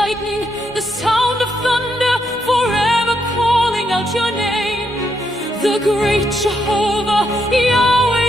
lightning, the sound of thunder, forever calling out your name. The great Jehovah, Yahweh.